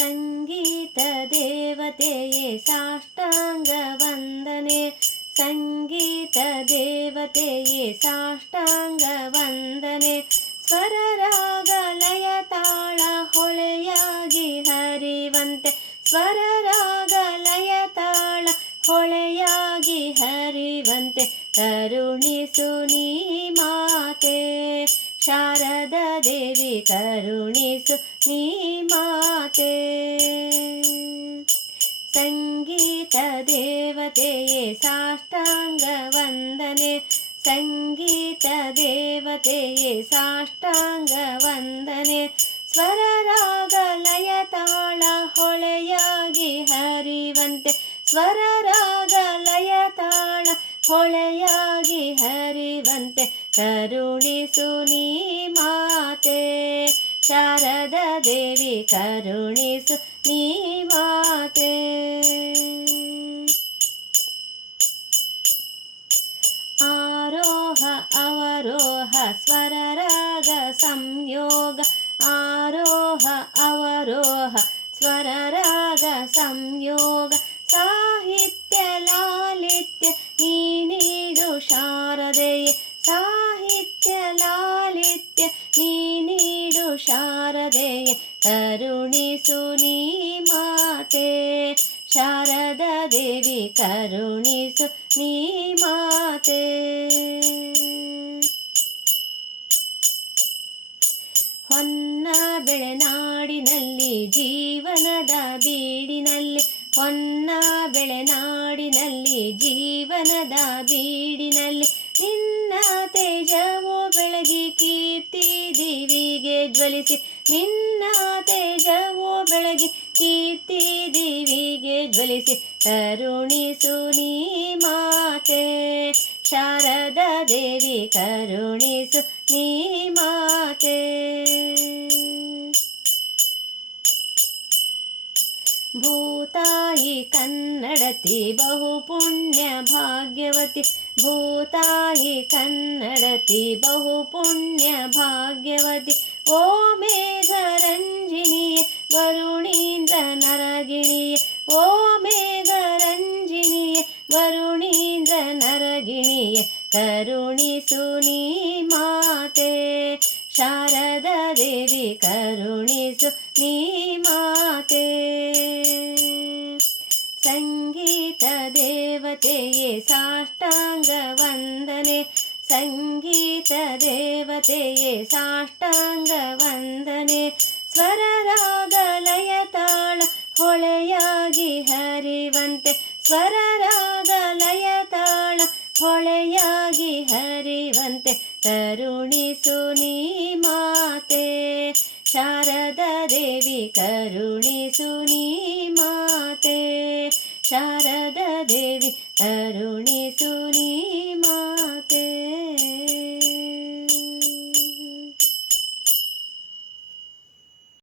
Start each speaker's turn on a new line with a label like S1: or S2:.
S1: सङ्गीत साष्टाङ्गवन्दने साष्टाङ्ग साष्टाङ्गवन्दने स्वररागलयताळ होळयागि हरिवन्ते स्वररागलयताळ होळयागि हरिवन्ते करुणि सुनि ವಂದನೆ ಸಂಗೀತ ದೇವತೆಯೇ ಸಾಷ್ಟಾಂಗ ವಂದನೆ ಸ್ವರರಾಗಲಯ ತಾಳ ಹೊಳೆಯಾಗಿ ಹರಿವಂತೆ ಸ್ವರರಾಗಲಯ ತಾಳ ಹೊಳೆಯಾಗಿ ಹರಿವಂತೆ ಕರುಣಿಸು ನೀ ಮಾತೆ ಶಾರದ ದೇವಿ ಕರುಣಿಸು ನೀ ಮಾತೆ ಆರೋಹ ಅವರೋಹ ಸ್ವರರಾಗ ಸಂಯೋಗ ಕರುಣಿಸು ನೀ ಮಾತೆ. ಹೊನ್ನ ಬೆಳೆನಾಡಿನಲ್ಲಿ, ಜೀವನದ ಬೀಡಿನಲ್ಲಿ, ಹೊನ್ನ ಬೆಳೆನಾಡಿನಲ್ಲಿ, ಜೀವನದ ಬೀಡಿನಲ್ಲಿ, ನಿನ್ನ ತೇಜವು ಬೆಳಗಿ ಕೀರ್ತಿ ದೇವಿಗೆ ಜ್ವಲಿಸಿ, ನಿನ್ನ ತೇಜವು ಬೆಳಗಿ ಕೀರ್ತಿ ದೇವಿಗೆ ಜ್ವಲಿಸಿ ಕರುಣಿಸು ನೀ ಮಾತೆ, ಶಾರದ ದೇವಿ ಕರುಣಿಸು ನೀ ಮಾತೆ. ಭೂತಾಯಿ ಕನ್ನಡತಿ ಬಹು ಪುಣ್ಯ ಭಾಗ್ಯವತಿ, ಭೂತಾಯಿ ಕನ್ನಡತಿ ಬಹು ಪುಣ್ಯ ಭಾಗ್ಯವತಿ. ಓ ನರಗಿಣಿಯೇ ಕರುಣಿಸು ನೀ ಮಾತೆ ಶಾರದ ದೇವಿ ಕರುಣಿಸು ನೀ ಮಾತೆ ಸಂಗೀತ ದೇವತೆಯೇ ಸಾಷ್ಟಾಂಗ ವಂದನೆ ಸಂಗೀತ ದೇವತೆಯೇ ಸಾಷ್ಟಾಂಗ ವಂದನೆ ಸ್ವರರಾಗಲಯ ತಾಳ ಹೊಳೆಯಾಗಿ ಹರಿವಂತೆ ಸ್ವರರಾಗಲಯ കരുണിസുനീ